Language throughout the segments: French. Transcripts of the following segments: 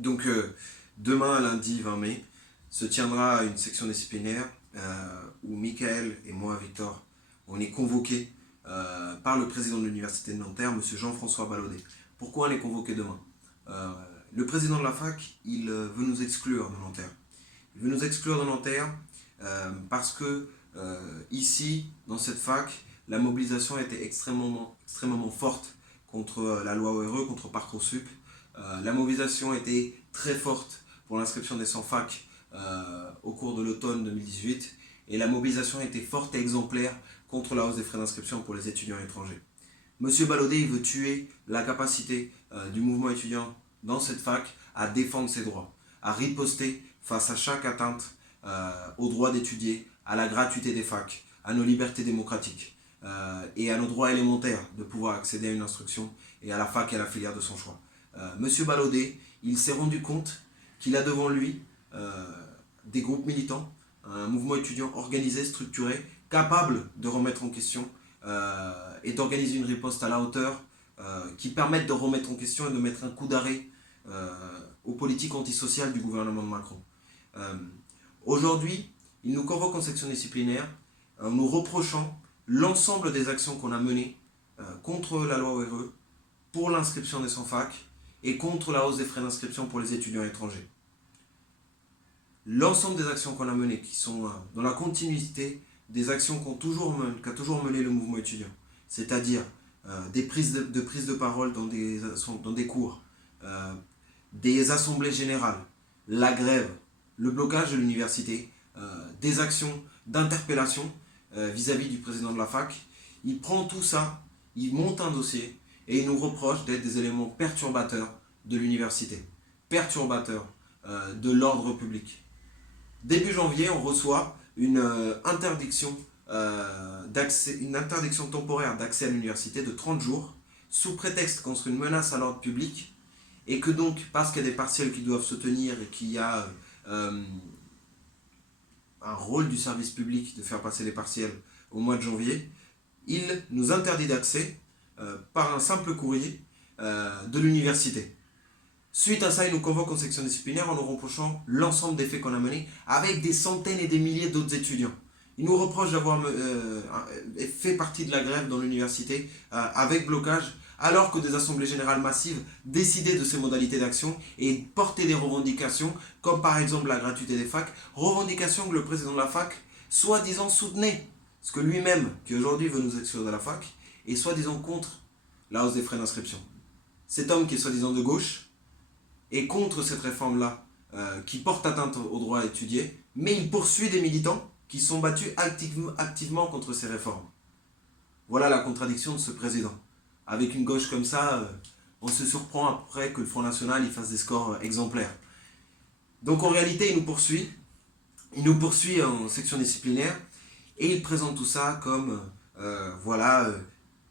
Donc, demain, lundi 20 mai, se tiendra une section disciplinaire où Michael et moi, Victor, on est convoqués par le président de l'université de Nanterre, M. Jean-François Ballaudet. Pourquoi on est convoqués demain? Le président de la fac, il veut nous exclure de Nanterre. Il veut nous exclure de Nanterre parce que ici, dans cette fac, la mobilisation a été extrêmement forte contre la loi ORE, contre Parcoursup. La mobilisation a été très forte pour l'inscription des 100 facs au cours de l'automne 2018 et la mobilisation a été forte et exemplaire contre la hausse des frais d'inscription pour les étudiants étrangers. Monsieur Ballaudet, il veut tuer la capacité du mouvement étudiant dans cette fac à défendre ses droits, à riposter face à chaque atteinte au droit d'étudier, à la gratuité des facs, à nos libertés démocratiques et à nos droits élémentaires de pouvoir accéder à une instruction et à la fac et à la filière de son choix. Monsieur Ballaudet, il s'est rendu compte qu'il a devant lui des groupes militants, un mouvement étudiant organisé, structuré, capable de remettre en question et d'organiser une riposte à la hauteur qui permette de remettre en question et de mettre un coup d'arrêt aux politiques antisociales du gouvernement de Macron. Aujourd'hui, il nous convoque en section disciplinaire en nous reprochant l'ensemble des actions qu'on a menées contre la loi ORE, pour l'inscription des 100 facs et contre la hausse des frais d'inscription pour les étudiants étrangers. L'ensemble des actions qu'on a menées, qui sont dans la continuité des actions qu'a toujours mené le mouvement étudiant, c'est-à-dire des prises de parole dans des cours, des assemblées générales, la grève, le blocage de l'université, des actions d'interpellation vis-à-vis du président de la fac. Il prend tout ça, il monte un dossier et il nous reproche d'être des éléments perturbateurs de l'université, perturbateurs de l'ordre public. Début janvier, on reçoit une interdiction temporaire d'accès à l'université de 30 jours, sous prétexte qu'on serait une menace à l'ordre public, et que donc, parce qu'il y a des partiels qui doivent se tenir et qu'il y a un rôle du service public de faire passer les partiels au mois de janvier, il nous interdit d'accès par un simple courrier de l'université. Suite à ça, il nous convoque en section disciplinaire en nous reprochant l'ensemble des faits qu'on a menés avec des centaines et des milliers d'autres étudiants. Il nous reproche d'avoir fait partie de la grève dans l'université avec blocage, alors que des assemblées générales massives décidaient de ces modalités d'action et portaient des revendications, comme par exemple la gratuité des facs, revendications que le président de la fac, soi-disant, soutenait. Parce que lui-même, qui aujourd'hui veut nous exclure de la fac, est soi-disant contre la hausse des frais d'inscription. Cet homme qui est soi-disant de gauche est contre cette réforme-là, qui porte atteinte au droit à étudier, mais il poursuit des militants qui sont battus activement contre ces réformes. Voilà la contradiction de ce président. Avec une gauche comme ça, on se surprend après que le Front National il fasse des scores exemplaires. Donc en réalité, il nous poursuit en section disciplinaire, et il présente tout ça comme,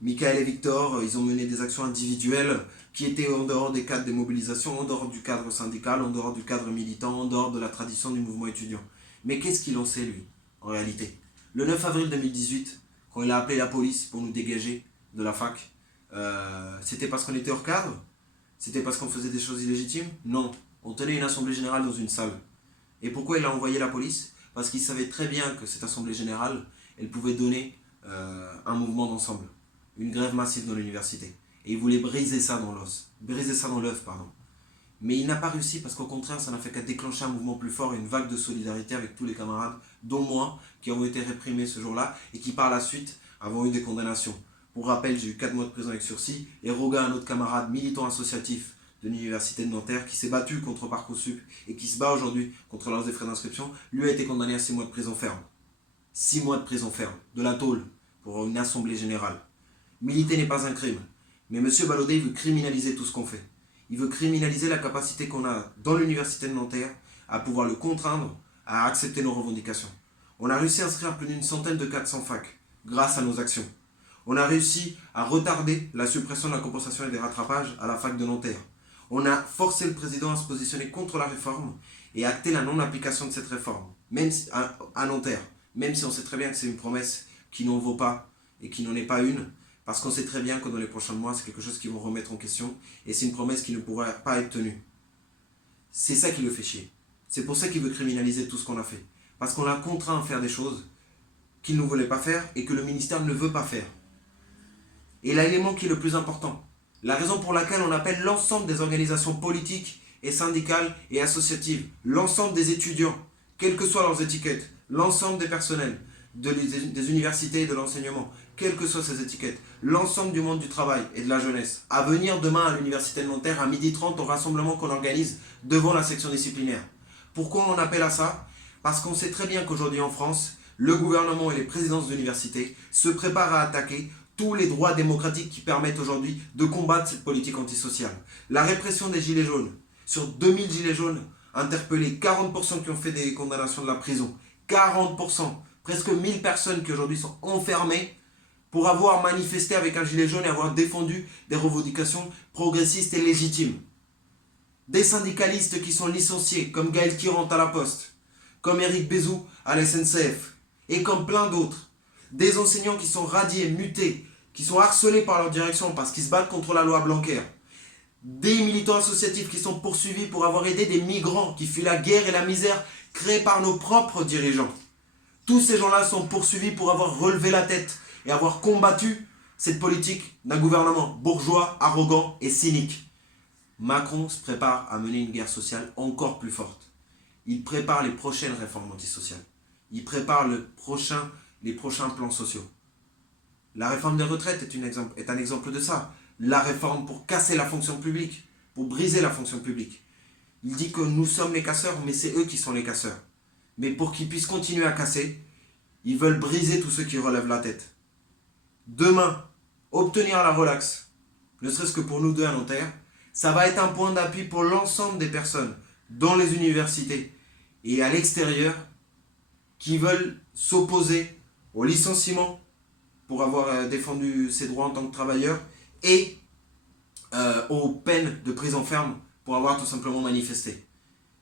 Michael et Victor, ils ont mené des actions individuelles qui étaient en dehors des cadres des mobilisations, en dehors du cadre syndical, en dehors du cadre militant, en dehors de la tradition du mouvement étudiant. Mais qu'est-ce qu'il en sait, lui, en réalité? Le 9 avril 2018, quand il a appelé la police pour nous dégager de la fac, c'était parce qu'on était hors cadre? C'était parce qu'on faisait des choses illégitimes? Non, on tenait une assemblée générale dans une salle. Et pourquoi il a envoyé la police? Parce qu'il savait très bien que cette assemblée générale, elle pouvait donner un mouvement d'ensemble, une grève massive dans l'université. Et il voulait briser ça dans l'œuf. Mais il n'a pas réussi parce qu'au contraire, ça n'a fait qu'à déclencher un mouvement plus fort et une vague de solidarité avec tous les camarades, dont moi, qui ont été réprimés ce jour-là et qui par la suite avons eu des condamnations. Pour rappel, j'ai eu 4 mois de prison avec sursis, et Roga, un autre camarade militant associatif de l'université de Nanterre, qui s'est battu contre Parcoursup et qui se bat aujourd'hui contre la hausse des frais d'inscription, lui a été condamné à 6 mois de prison ferme. 6 mois de prison ferme, de la tôle, pour une assemblée générale. Militer n'est pas un crime. Mais M. Ballaudet veut criminaliser tout ce qu'on fait. Il veut criminaliser la capacité qu'on a dans l'université de Nanterre à pouvoir le contraindre à accepter nos revendications. On a réussi à inscrire plus d'une centaine de 400 facs grâce à nos actions. On a réussi à retarder la suppression de la compensation et des rattrapages à la fac de Nanterre. On a forcé le président à se positionner contre la réforme et acter la non-application de cette réforme, même à Nanterre, même si on sait très bien que c'est une promesse qui n'en vaut pas et qui n'en est pas une, parce qu'on sait très bien que dans les prochains mois, c'est quelque chose qu'ils vont remettre en question, et c'est une promesse qui ne pourra pas être tenue. C'est ça qui le fait chier. C'est pour ça qu'il veut criminaliser tout ce qu'on a fait. Parce qu'on l'a contraint à faire des choses qu'il ne voulait pas faire et que le ministère ne veut pas faire. Et l'élément qui est le plus important, la raison pour laquelle on appelle l'ensemble des organisations politiques et syndicales et associatives, l'ensemble des étudiants, quelles que soient leurs étiquettes, l'ensemble des personnels des universités et de l'enseignement, quelles que soient ces étiquettes, l'ensemble du monde du travail et de la jeunesse, à venir demain à l'université de Nanterre à 12h30 au rassemblement qu'on organise devant la section disciplinaire. Pourquoi on appelle à ça? Parce qu'on sait très bien qu'aujourd'hui en France, le gouvernement et les présidences d'université se préparent à attaquer tous les droits démocratiques qui permettent aujourd'hui de combattre cette politique antisociale. La répression des gilets jaunes, sur 2000 gilets jaunes interpellés, 40% qui ont fait des condamnations de la prison, 40%, presque 1000 personnes qui aujourd'hui sont enfermées pour avoir manifesté avec un gilet jaune et avoir défendu des revendications progressistes et légitimes. Des syndicalistes qui sont licenciés, comme Gaël Kirant à la Poste, comme Éric Bézou à la SNCF, et comme plein d'autres. Des enseignants qui sont radiés, mutés, qui sont harcelés par leur direction parce qu'ils se battent contre la loi Blanquer. Des militants associatifs qui sont poursuivis pour avoir aidé des migrants qui fuient la guerre et la misère créée par nos propres dirigeants. Tous ces gens-là sont poursuivis pour avoir relevé la tête et avoir combattu cette politique d'un gouvernement bourgeois, arrogant et cynique. Macron se prépare à mener une guerre sociale encore plus forte. Il prépare les prochaines réformes antisociales. Il prépare les prochains plans sociaux. La réforme des retraites est un exemple de ça. La réforme pour casser la fonction publique, pour briser la fonction publique. Il dit que nous sommes les casseurs, mais c'est eux qui sont les casseurs. Mais pour qu'ils puissent continuer à casser, ils veulent briser tous ceux qui relèvent la tête. Demain, obtenir la relaxe, ne serait-ce que pour nous deux à Nanterre, ça va être un point d'appui pour l'ensemble des personnes dans les universités et à l'extérieur qui veulent s'opposer au licenciement pour avoir défendu ses droits en tant que travailleur et aux peines de prison ferme pour avoir tout simplement manifesté.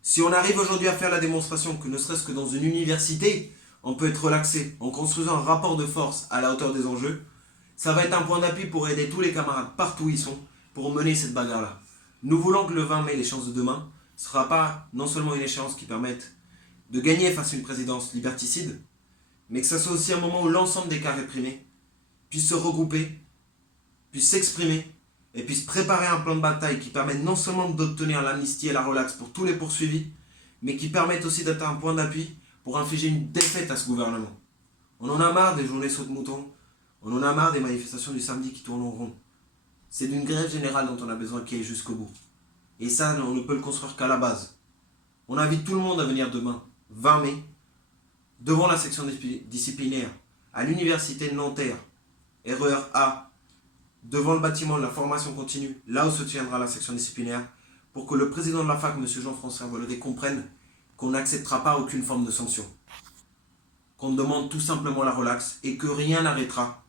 Si on arrive aujourd'hui à faire la démonstration que ne serait-ce que dans une université, on peut être relaxé en construisant un rapport de force à la hauteur des enjeux, ça va être un point d'appui pour aider tous les camarades partout où ils sont pour mener cette bagarre-là. Nous voulons que le 20 mai, l'échéance de demain, ne sera pas non seulement une échéance qui permette de gagner face à une présidence liberticide, mais que ce soit aussi un moment où l'ensemble des cas réprimés puissent se regrouper, puissent s'exprimer et puissent préparer un plan de bataille qui permette non seulement d'obtenir l'amnistie et la relaxe pour tous les poursuivis, mais qui permette aussi d'être un point d'appui pour infliger une défaite à ce gouvernement. On en a marre des journées saute-mouton, on en a marre des manifestations du samedi qui tournent en rond. C'est d'une grève générale dont on a besoin qui aille jusqu'au bout. Et ça, on ne peut le construire qu'à la base. On invite tout le monde à venir demain, 20 mai, devant la section disciplinaire, à l'université de Nanterre, RER A, devant le bâtiment de la formation continue, là où se tiendra la section disciplinaire, pour que le président de la fac, M. Jean-François Volodé, comprenne qu'on n'acceptera pas aucune forme de sanction. Qu'on demande tout simplement la relaxe et que rien n'arrêtera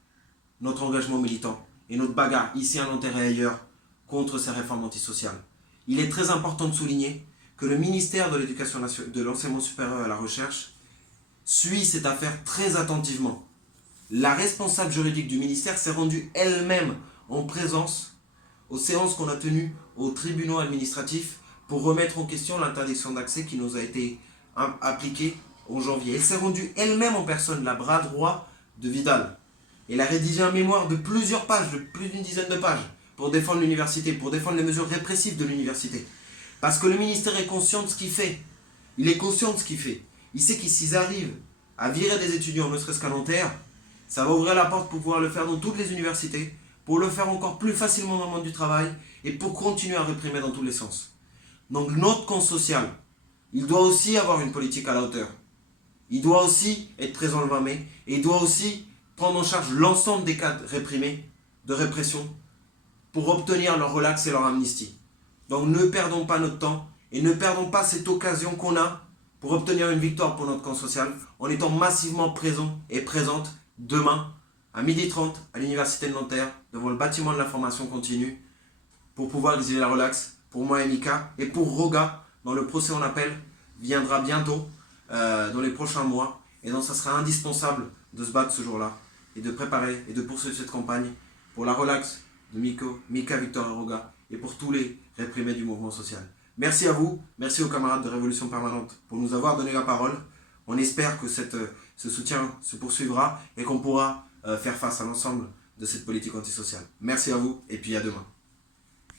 notre engagement militant et notre bagarre ici à Nanterre et ailleurs contre ces réformes antisociales. Il est très important de souligner que le ministère de l'Éducation nationale, de l'Enseignement supérieur et à la Recherche suit cette affaire très attentivement. La responsable juridique du ministère s'est rendue elle-même en présence aux séances qu'on a tenues aux tribunaux administratifs pour remettre en question l'interdiction d'accès qui nous a été appliquée en janvier. Elle s'est rendue elle-même en personne, la bras droit de Vidal. Elle a rédigé un mémoire de plusieurs pages, de plus d'une dizaine de pages, pour défendre l'université, pour défendre les mesures répressives de l'université. Parce que le ministère est conscient de ce qu'il fait. Il est conscient de ce qu'il fait. Il sait qu'ils s'ils arrivent à virer des étudiants, ne serait-ce qu'à Nanterre, ça va ouvrir la porte pour pouvoir le faire dans toutes les universités, pour le faire encore plus facilement dans le monde du travail et pour continuer à réprimer dans tous les sens. Donc notre camp social, il doit aussi avoir une politique à la hauteur. Il doit aussi être présent le 20 mai et il doit aussi prendre en charge l'ensemble des cas réprimés, de répression, pour obtenir leur relax et leur amnistie. Donc ne perdons pas notre temps et ne perdons pas cette occasion qu'on a pour obtenir une victoire pour notre camp social en étant massivement présents et présentes demain à 12h30 à l'université de Nanterre devant le bâtiment de la formation continue pour pouvoir exiler la relaxe pour moi et Mika et pour Roga dans le procès en appel viendra bientôt dans les prochains mois et donc ça sera indispensable de se battre ce jour-là et de préparer et de poursuivre cette campagne pour la relaxe de Mika, Victor et Roga et pour tous les réprimés du mouvement social. Merci à vous, merci aux camarades de Révolution Permanente pour nous avoir donné la parole. On espère que ce soutien se poursuivra et qu'on pourra faire face à l'ensemble de cette politique antisociale. Merci à vous et puis à demain.